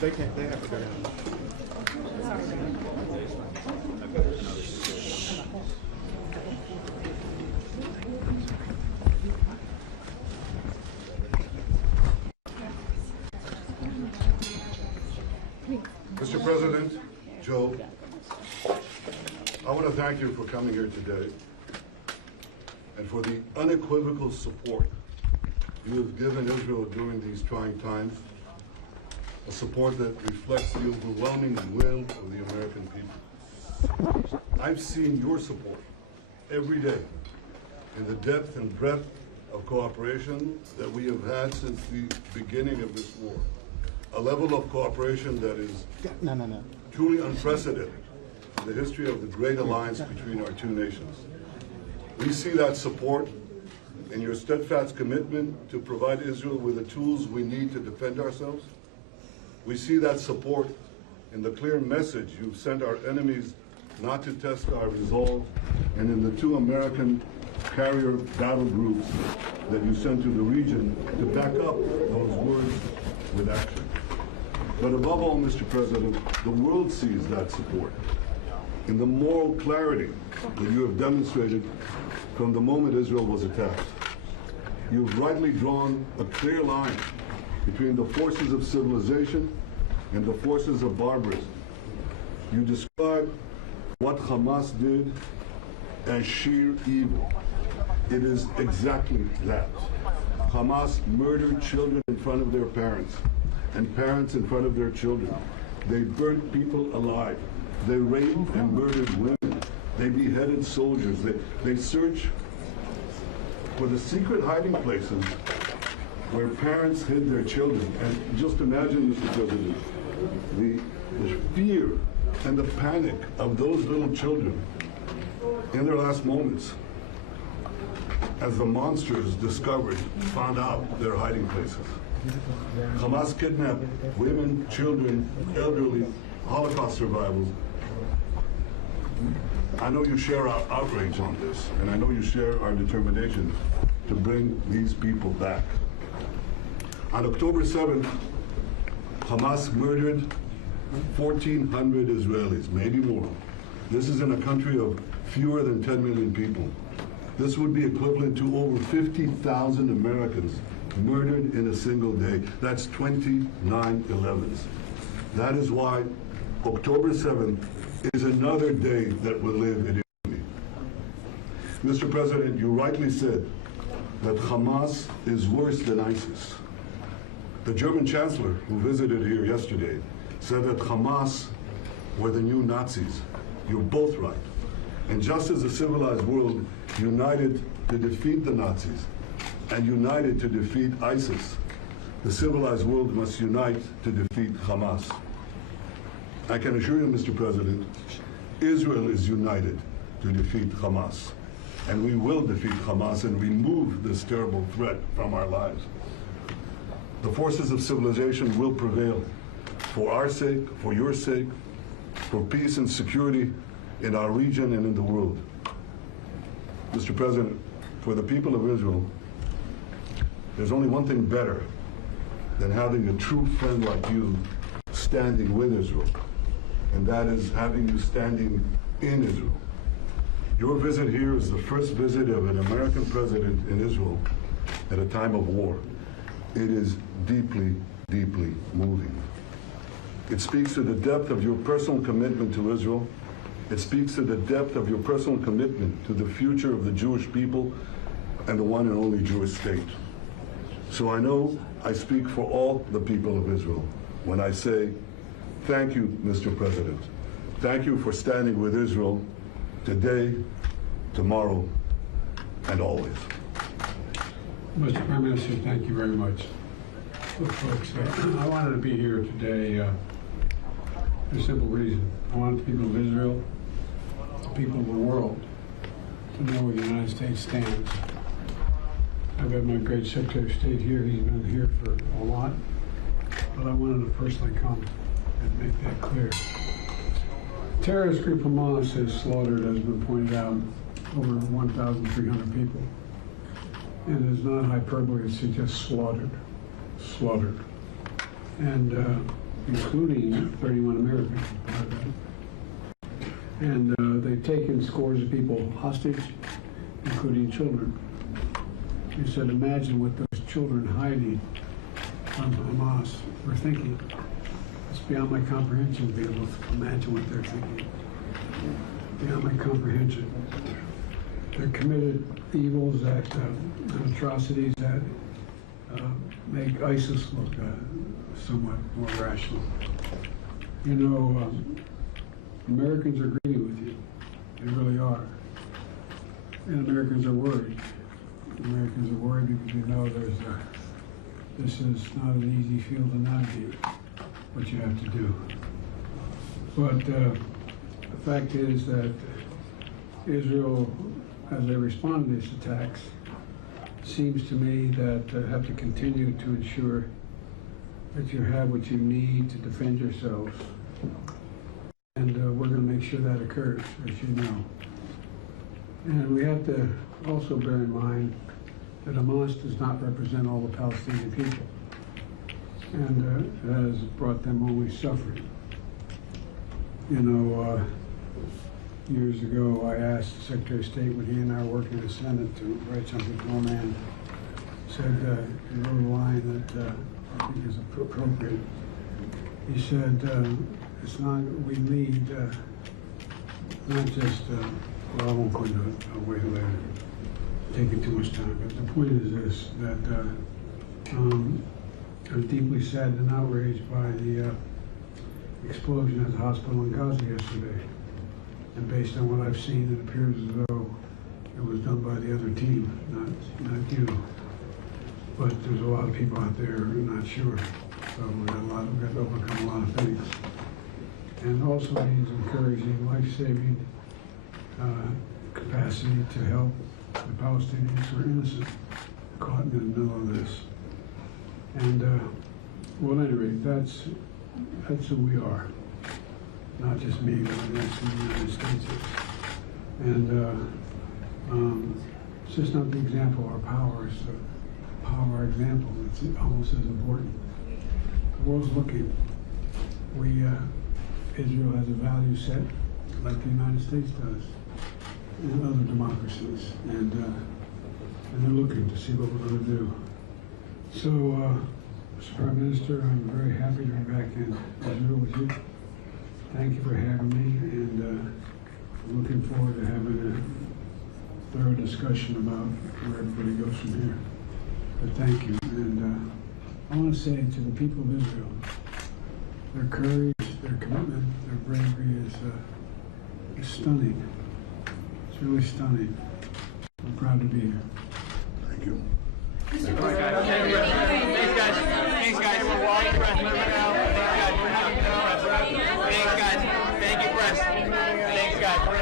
They can't. They have to go down. Mr. President, Joe, I want to thank you for coming here today and for the unequivocal support you have given Israel during these trying times, a support that reflects the overwhelming will of the American people. I've seen your support every day in the depth and breadth of cooperation that we have had since the beginning of this war. A level of cooperation that is truly unprecedented in the history of the great alliance between our two nations. We see that support in your steadfast commitment to provide Israel with the tools we need to defend ourselves. We see that support in the clear message you've sent our enemies not to test our resolve, and in the 2 American carrier battle groups that you sent to the region to back up those words with action. But above all, Mr. President, the world sees that support in the moral clarity that you have demonstrated from the moment Israel was attacked. You've rightly drawn a clear line between the forces of civilization and the forces of barbarism. You describe what Hamas did as sheer evil. It is exactly that. Hamas murdered children in front of their parents, and parents in front of their children. They burnt people alive. They raped and murdered women. They beheaded soldiers. They searched for the secret hiding places where parents hid their children. And just imagine, Mr. President, the fear and the panic of those little children in their last moments as the monsters found out their hiding places. Hamas kidnapped women, children, elderly, Holocaust survivors. I know you share our outrage on this, and I know you share our determination to bring these people back. On October 7th, Hamas murdered 1,400 Israelis, maybe more. This is in a country of fewer than 10 million people. This would be equivalent to over 50,000 Americans murdered in a single day. That's 29 11s. That is why October 7th is another day that will live in infamy. Mr. President, you rightly said that Hamas is worse than ISIS. The German chancellor who visited here yesterday said that Hamas were the new Nazis. You're both right. And just as the civilized world united to defeat the Nazis and united to defeat ISIS, the civilized world must unite to defeat Hamas. I can assure you, Mr. President, Israel is united to defeat Hamas. And we will defeat Hamas and remove this terrible threat from our lives. The forces of civilization will prevail for our sake, for your sake, for peace and security in our region and in the world. Mr. President, for the people of Israel, there's only one thing better than having a true friend like you standing with Israel, and that is having you standing in Israel. Your visit here is the first visit of an American president in Israel at a time of war. It is deeply, deeply moving. It speaks to the depth of your personal commitment to Israel. It speaks to the depth of your personal commitment to the future of the Jewish people and the one and only Jewish state. So I know I speak for all the people of Israel when I say, thank you, Mr. President. Thank you for standing with Israel today, tomorrow, and always. Mr. Prime Minister, thank you very much. Look, folks, I wanted to be here today for a simple reason. I want the people of Israel, the people of the world, to know where the United States stands. I've got my great Secretary of State here. He's been here for a lot, but I wanted to personally come and make that clear. Terrorist group Hamas has slaughtered, as has been pointed out, over 1,300 people. And it's not hyperbole to suggest slaughtered. And including 31 Americans. And they've taken scores of people hostage, including children. He said, imagine what those children hiding from Hamas were thinking. It's beyond my comprehension to be able to imagine what they're thinking. Beyond my comprehension. They're committed evils that, atrocities that make ISIS look somewhat more rational. You know, Americans are agreeing with you. They really are. And Americans are worried. Americans are worried because they know this is not an easy field to navigate, what you have to do. But the fact is that Israel, as they respond to these attacks, seems to me that have to continue to ensure that you have what you need to defend yourselves. And we're going to make sure that occurs, as you know. And we have to also bear in mind that Hamas does not represent all the Palestinian people, and has brought them only suffering. You know, years ago, I asked the Secretary of State when he and I were working in the Senate to write something for a man. Said, he wrote a line that I think is appropriate. He said, it's not, we need not just, well, I won't go into it, I'll wait later, taking too much time, but the point is this, that I was deeply saddened and outraged by the explosion at the hospital in Gaza yesterday. And based on what I've seen, it appears as though it was done by the other team, not you. But there's a lot of people out there who are not sure. So we've got to overcome a lot of things. And also means encouraging life-saving capacity to help the Palestinians who are innocent, caught in the middle of this. And well, at any rate, that's who we are. Not just me, but that's who the United States is. And it's just not the example of our power, it's the power of our example. It's almost as important. The world's looking. Israel has a value set like the United States does, and other democracies, and they're looking to see what we're going to do. So, Mr. Prime Minister, I'm very happy to be back in Israel with you. Thank you for having me, and I'm looking forward to having a thorough discussion about where everybody goes from here. But thank you, and I want to say to the people of Israel, their courage, their commitment, their bravery is stunning. It's really stunning. I'm proud to be here. Thank you.